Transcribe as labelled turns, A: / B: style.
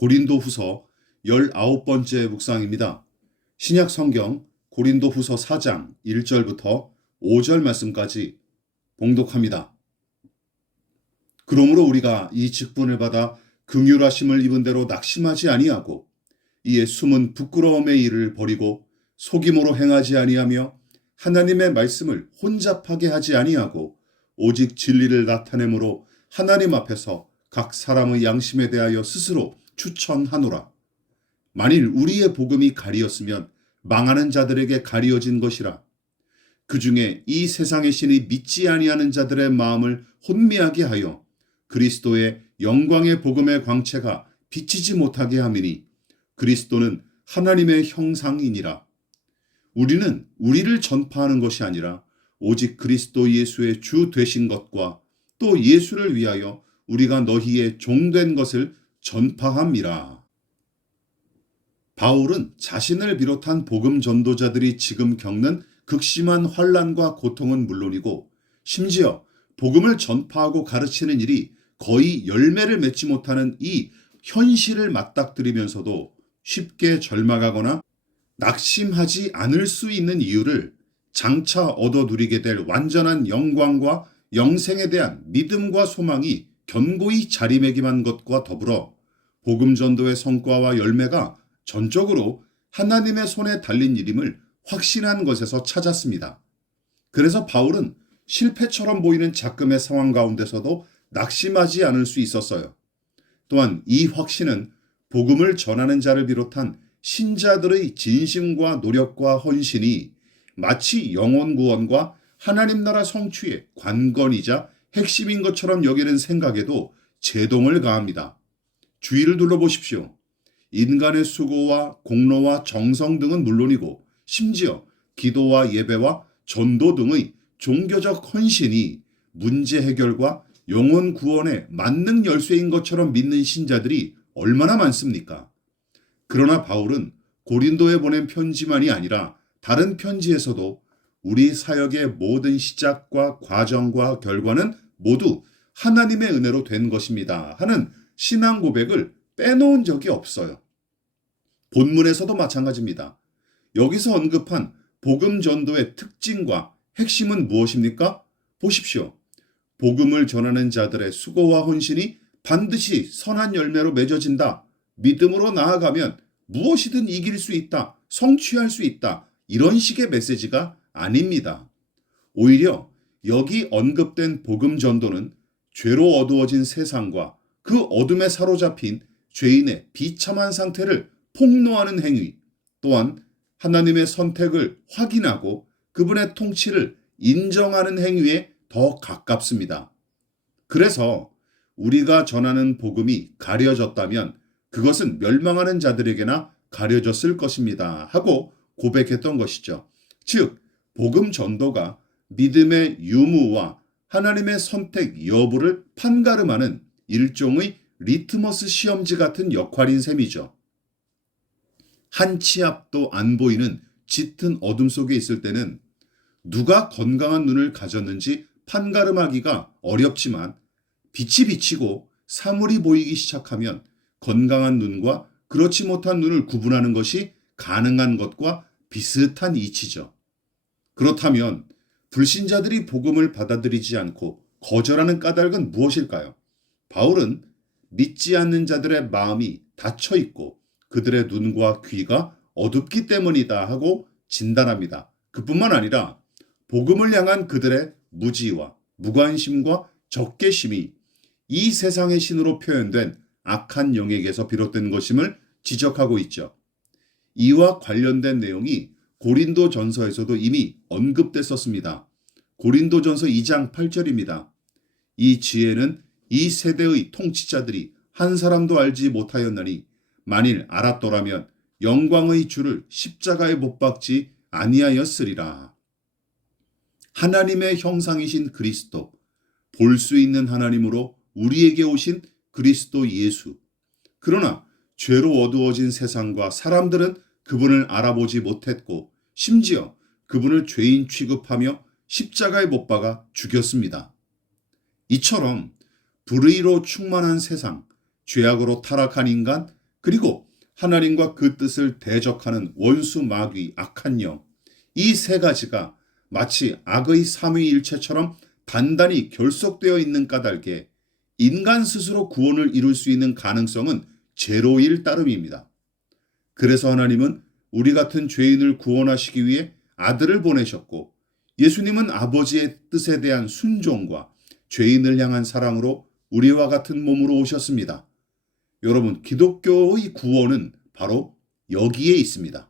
A: 고린도 후서 19번째 묵상입니다. 신약 성경 고린도 후서 4장 1절부터 5절 말씀까지 봉독합니다. 그러므로 우리가 이 직분을 받아 긍휼하심을 입은 대로 낙심하지 아니하고 이에 숨은 부끄러움의 일을 버리고 속임으로 행하지 아니하며 하나님의 말씀을 혼잡하게 하지 아니하고 오직 진리를 나타내므로 하나님 앞에서 각 사람의 양심에 대하여 스스로 추천하노라. 만일 우리의 복음이 가리었으면 망하는 자들에게 가리어진 것이라. 그 중에 이 세상의 신이 믿지 아니하는 자들의 마음을 혼미하게 하여 그리스도의 영광의 복음의 광채가 비치지 못하게 함이니 그리스도는 하나님의 형상이니라. 우리는 우리를 전파하는 것이 아니라 오직 그리스도 예수의 주 되신 것과 또 예수를 위하여 우리가 너희의 종된 것을 전파함이라. 바울은 자신을 비롯한 복음 전도자들이 지금 겪는 극심한 환란과 고통은 물론이고 심지어 복음을 전파하고 가르치는 일이 거의 열매를 맺지 못하는 이 현실을 맞닥뜨리면서도 쉽게 절망하거나 낙심하지 않을 수 있는 이유를 장차 얻어 누리게 될 완전한 영광과 영생에 대한 믿음과 소망이 견고히 자리매김한 것과 더불어 복음 전도의 성과와 열매가 전적으로 하나님의 손에 달린 일임을 확신한 것에서 찾았습니다. 그래서 바울은 실패처럼 보이는 작금의 상황 가운데서도 낙심하지 않을 수 있었어요. 또한 이 확신은 복음을 전하는 자를 비롯한 신자들의 진심과 노력과 헌신이 마치 영혼 구원과 하나님 나라 성취의 관건이자 핵심인 것처럼 여기는 생각에도 제동을 가합니다. 주위를 둘러보십시오. 인간의 수고와 공로와 정성 등은 물론이고 심지어 기도와 예배와 전도 등의 종교적 헌신이 문제 해결과 영혼 구원의 만능 열쇠인 것처럼 믿는 신자들이 얼마나 많습니까? 그러나 바울은 고린도에 보낸 편지만이 아니라 다른 편지에서도 우리 사역의 모든 시작과 과정과 결과는 모두 하나님의 은혜로 된 것입니다. 하는 신앙 고백을 빼놓은 적이 없어요. 본문에서도 마찬가지입니다. 여기서 언급한 복음 전도의 특징과 핵심은 무엇입니까? 보십시오. 복음을 전하는 자들의 수고와 헌신이 반드시 선한 열매로 맺어진다. 믿음으로 나아가면 무엇이든 이길 수 있다. 성취할 수 있다. 이런 식의 메시지가 아닙니다. 오히려 여기 언급된 복음 전도는 죄로 어두워진 세상과 그 어둠에 사로잡힌 죄인의 비참한 상태를 폭로하는 행위, 또한 하나님의 선택을 확인하고 그분의 통치를 인정하는 행위에 더 가깝습니다. 그래서 우리가 전하는 복음이 가려졌다면 그것은 멸망하는 자들에게나 가려졌을 것입니다. 하고 고백했던 것이죠. 즉, 복음 전도가 믿음의 유무와 하나님의 선택 여부를 판가름하는 일종의 리트머스 시험지 같은 역할인 셈이죠. 한 치 앞도 안 보이는 짙은 어둠 속에 있을 때는 누가 건강한 눈을 가졌는지 판가름하기가 어렵지만 빛이 비치고 사물이 보이기 시작하면 건강한 눈과 그렇지 못한 눈을 구분하는 것이 가능한 것과 비슷한 이치죠. 그렇다면 불신자들이 복음을 받아들이지 않고 거절하는 까닭은 무엇일까요? 바울은 믿지 않는 자들의 마음이 닫혀 있고 그들의 눈과 귀가 어둡기 때문이다 하고 진단합니다. 그뿐만 아니라 복음을 향한 그들의 무지와 무관심과 적개심이 이 세상의 신으로 표현된 악한 영에게서 비롯된 것임을 지적하고 있죠. 이와 관련된 내용이 고린도 전서에서도 이미 언급됐었습니다. 고린도 전서 2장 8절입니다. 이 지혜는 이 세대의 통치자들이 한 사람도 알지 못하였나니 만일 알았더라면 영광의 주를 십자가에 못 박지 아니하였으리라. 하나님의 형상이신 그리스도, 볼 수 있는 하나님으로 우리에게 오신 그리스도 예수. 그러나 죄로 어두워진 세상과 사람들은 그분을 알아보지 못했고 심지어 그분을 죄인 취급하며 십자가에 못 박아 죽였습니다. 이처럼 불의로 충만한 세상, 죄악으로 타락한 인간, 그리고 하나님과 그 뜻을 대적하는 원수 마귀 악한 영. 이 세 가지가 마치 악의 삼위일체처럼 단단히 결속되어 있는 까닭에 인간 스스로 구원을 이룰 수 있는 가능성은 제로일 따름입니다. 그래서 하나님은 우리 같은 죄인을 구원하시기 위해 아들을 보내셨고 예수님은 아버지의 뜻에 대한 순종과 죄인을 향한 사랑으로 우리와 같은 몸으로 오셨습니다. 여러분, 기독교의 구원은 바로 여기에 있습니다.